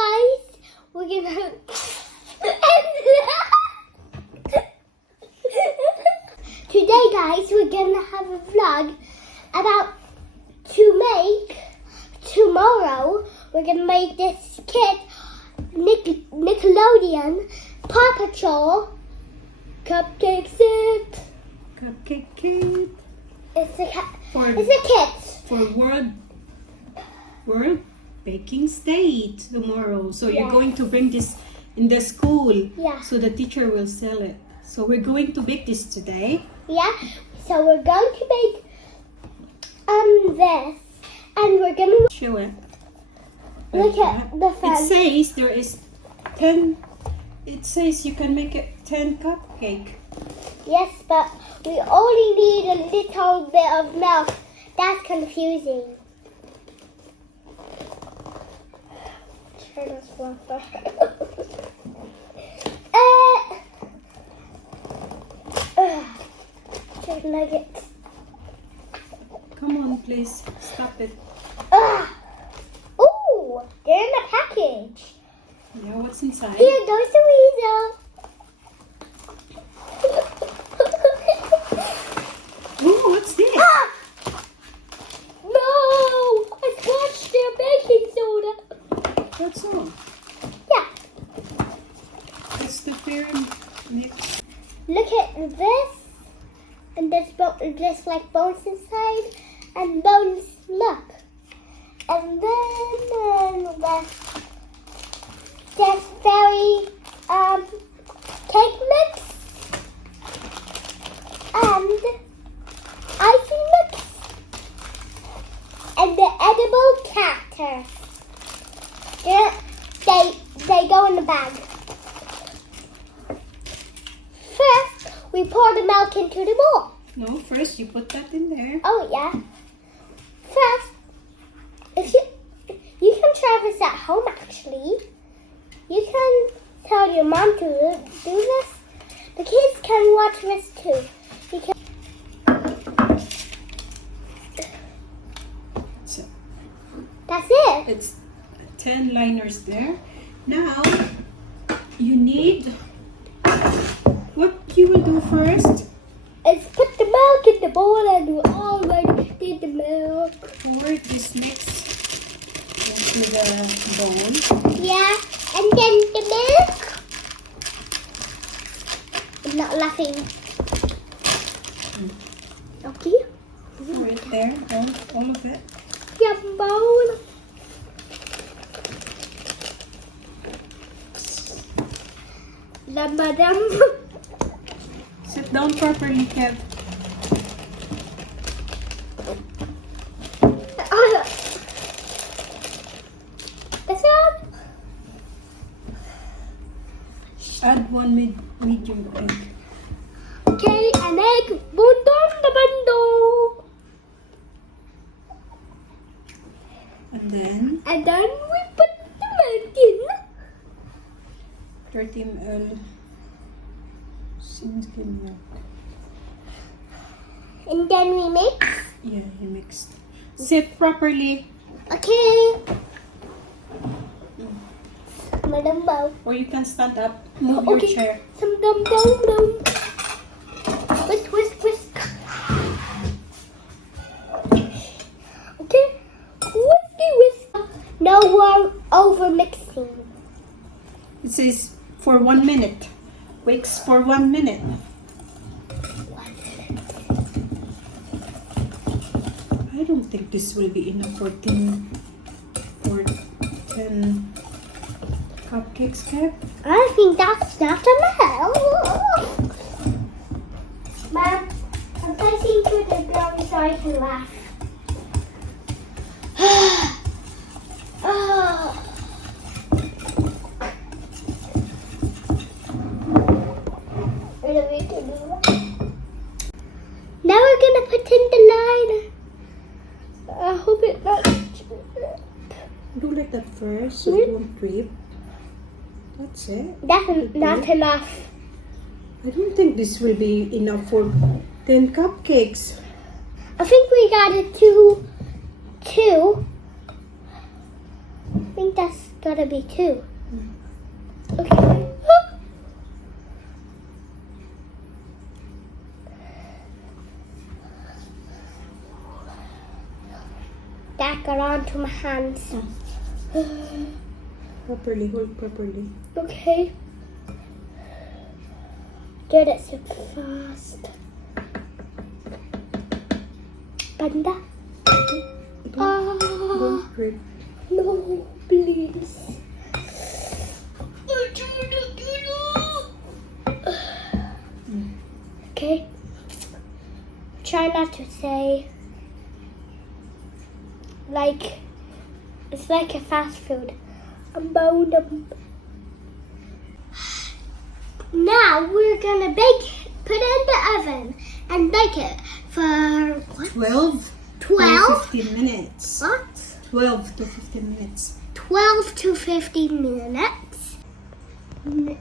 guys, we're gonna today guys we're gonna have a vlog about tomorrow we're gonna make this kit Nickelodeon Paw Patrol cupcake set. Cupcake kit. It's a kit For World Baking Day tomorrow. So you're going to bring this in the school. Yeah. So the teacher will sell it. So we're going to bake this today. Yeah. So we're going to make this, and we're gonna show it. Look at the front. It says there is 10. It says you can make it 10 cupcake. Yes, but we only need a little bit of milk. That's confusing. Turn this one first. Chicken nuggets. Come on, please stop it. Ooh, they're in a package. Yeah, what's inside? Here goes the weasel. Oh, what's this? No! I squashed their baking soda. That's all. Yeah. It's the fairy mix. Look at this. And there's like bones inside. And bones, look. And then there's fairy cake mix. And icing mix. And the edible cactus. Yeah, they go in the bag. First, we pour the milk into the bowl. No, first you put that in there. Oh yeah. First, if you can try this at home actually. You can tell your mom to do this. The kids can watch this too. You can. So That's it. it's 10 liners there. Now you need, what you will do first, Let's put the milk in the bowl and we already did the milk. pour this mix into the bowl. Yeah, and then the milk. I'm not laughing. Okay. Pour it there, all of it. Yum bowl. Madam. Sit down properly, Kev. This one. Add one medium egg. Okay, an egg. Bundle. And then we put the milk in. 30 ml skim milk. And then we mix. Yeah, you mixed. Sit properly. Okay. Madam bowl. Or you can stand up. Move your chair. Some dum. Whisk. Okay. Whisk. No more over mixing. It says for 1 minute. Wakes for 1 minute. I don't think this will be enough for 10 cupcakes, Kev. I think that's not enough. Mom, I'm placing to the ground so I can laugh. Now we're gonna put in the line. I hope it not. Do like that first so it won't drip. That's it. That's not enough. I don't think this will be enough for 10 cupcakes. I think we got it two. think that's gotta be 2. Okay. That got onto my hands. Properly, hold properly. Okay. Did it so fast. Panda. Don't grip. No, please. Okay. Try not to say like it's like a fast food. Now we're gonna put it in the oven and bake it for what? 12 12? to 15 minutes. What? 12 to 15 minutes. 12 to 15 minutes. Now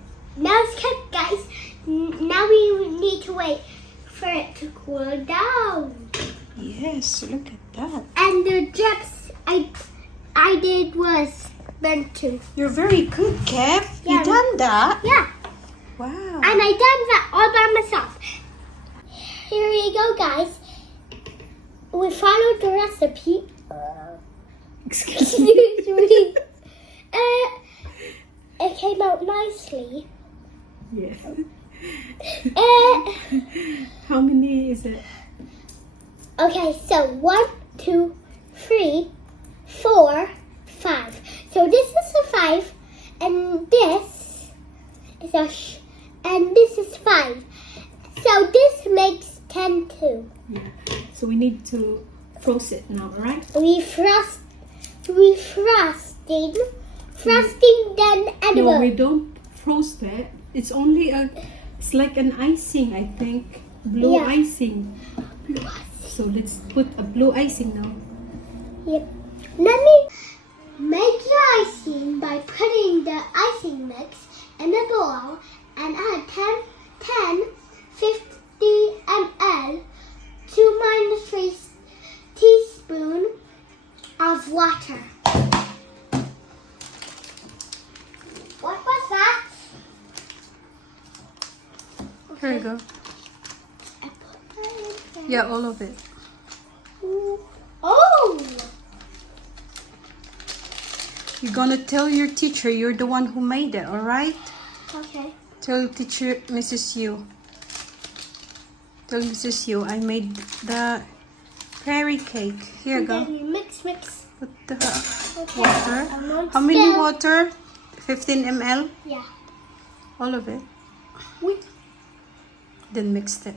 it's cooked, guys. Now we need to wait for it to cool down. Yes, look at that. And the drips I did was burnt too. You're very good, Kev. Yeah. You done that? Yeah. Wow. And I done that all by myself. Here we go, guys. We followed the recipe. Excuse me. Excuse me. It came out nicely. Yeah. Uh, How many is it? okay, so 1, 2, 3, 4, 5. So this is a 5, and this is and this is 5. So this makes 10 too. Yeah. So we need to frost it now, alright? We frosting, then edible. No, we don't frost it. It's only it's like an icing, I think. Blue Yeah. icing. So let's put a blue icing now. Yep. Let me make the icing by putting the icing mix in a bowl and add 50 ml to -3 teaspoon of water. What was that? Here you go. I put that in there. Yeah, all of it. Oh! You're gonna tell your teacher you're the one who made it, alright? Okay. Tell teacher Mrs. Yu. Tell Mrs. Yu I made the prairie cake. Here you And go. then you mix. Put the Okay. water. I won't How many spill. water? 15 ml? Yeah. All of it. Wait. Then mix it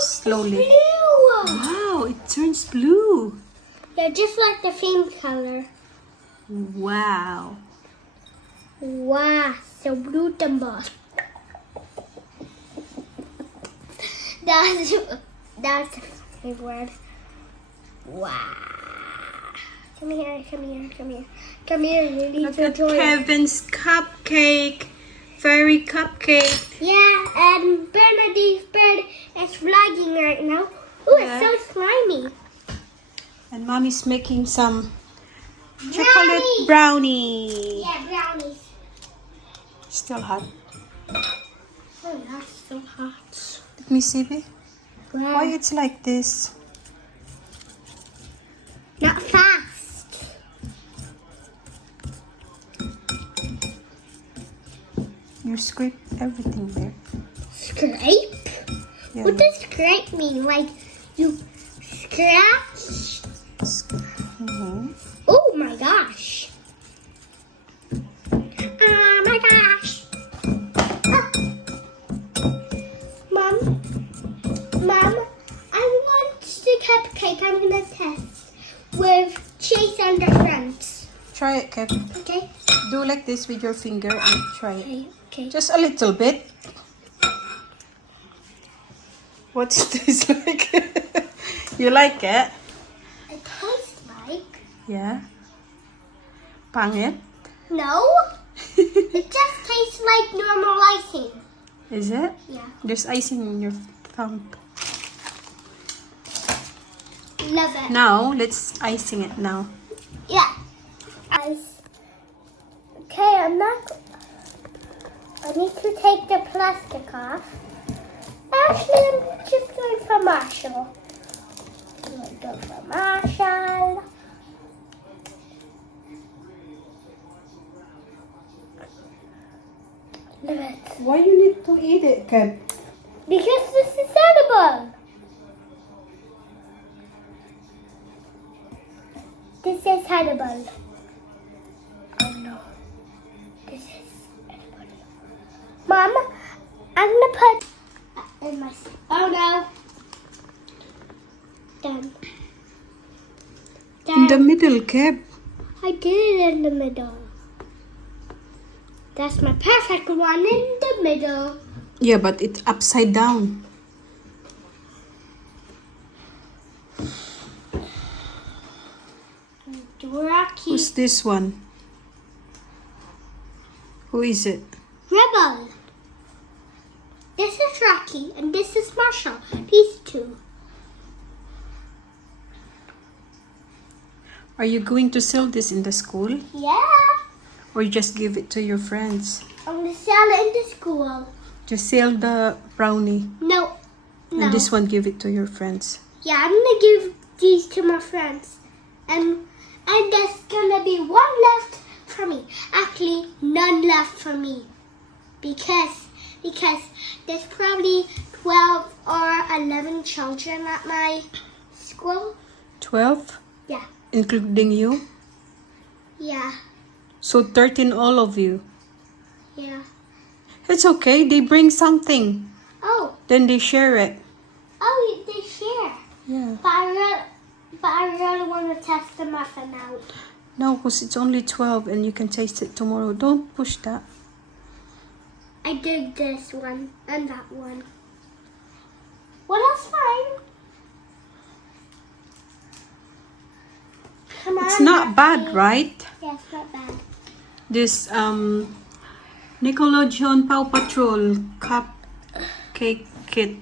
slowly. Blue! Wow, it turns blue. They're just like the same color. Wow. Wow, so blue dumbo. That's a big word. Wow. Come here. You need Look to at join. Kevin's cupcake. Fairy cupcake. Yeah, and Bernadette's bird is vlogging right now. Ooh, Yeah. it's so slimy. And mommy's making some chocolate brownie. Yeah, brownies. Still hot. Oh, that's so hot. Let me see, babe. Wow. Why it's like this? Not fast. You scrape everything there. Scrape? Yeah. What does scrape mean? Like you scratch? Mhm. Oh my gosh. Oh my gosh. Ah. Mom, I want the cupcake I'm gonna test with cheese on the front. Try it, Kev. Okay? Do like this with your finger and try it. Okay. Just a little bit. What's this like? You like it? It tastes like. Yeah. Pangit? No. It just tastes like normal icing. Is it? Yeah. There's icing in your thumb. Love it. Now, let's icing it now. Yeah. Guys, I need to take the plastic off. Actually, I'm just going for Marshall. I'm going to go for Marshall. Why you need to eat it, Kev? Because this is edible. This is edible. Oh no. This is edible. Mom, I'm going to put in my... Oh no. Done. In the middle, Kev. I did it in the middle. That's my perfect one in the middle. Yeah, but it's upside down. Rocky. Who's this one? Who is it? Rebel. This is Rocky and this is Marshall. These two. Are you going to sell this in the school? Yeah. Or you just give it to your friends? I'm going to sell it in the school. Just sell the brownie. No. And this one, give it to your friends. Yeah, I'm going to give these to my friends. And there's going to be one left for me. Actually, none left for me. Because there's probably 12 or 11 children at my school. 12? Yeah. Including you? Yeah. So 13 all of you. Yeah. It's okay. They bring something. Oh. Then they share it. Oh, they share. Yeah. But I really want to test the muffin out. No, because it's only 12 and you can taste it tomorrow. Don't push that. I did this one and that one. Well, that's fine. Come on. It's not bad, Daddy. right? Yeah, it's not bad. This Nickelodeon Paw Patrol cupcake kit.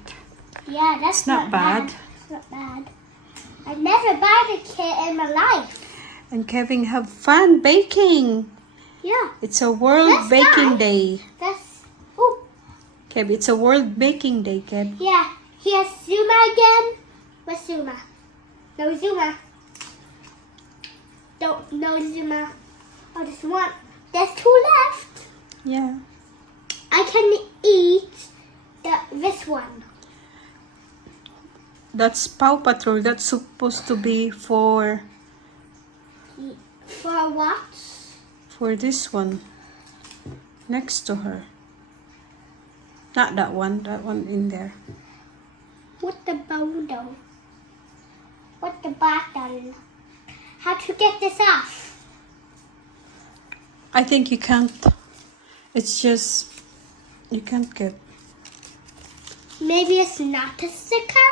Yeah, that's It's not bad. It's not bad. I never bought a kit in my life. And Kevin have fun baking. Yeah. It's a World Let's Baking try. Day. That's. Oh. Kev, it's a World Baking Day, Kev. Yeah. Here's Zuma again. Where's Zuma? No Zuma. No Zuma. Oh, there's one. There's two left. Yeah. I can eat this one. That's Paw Patrol. That's supposed to be for For what? this one. Next to her. Not that one. That one in there. What the bundle? What the button? How to get this off? I think you can't. It's just you can't get. Maybe it's not a sticker?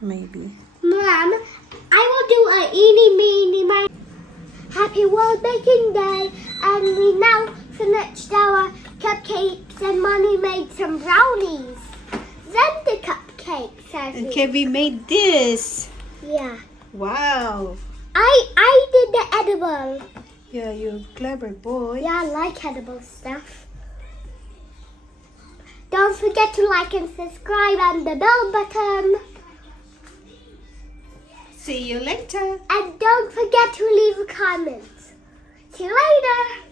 Maybe. Mom, I will do a eeny, meeny, miny. Happy World Baking Day. And we now finished our cupcakes and Mommy made some brownies. Then the cupcakes. And Kevin made this. Yeah. Wow. I did the edible. Yeah, you're a clever boy. Yeah, I like edible stuff. Don't forget to like and subscribe and the bell button. See you later. And don't forget to leave a comment. See you later.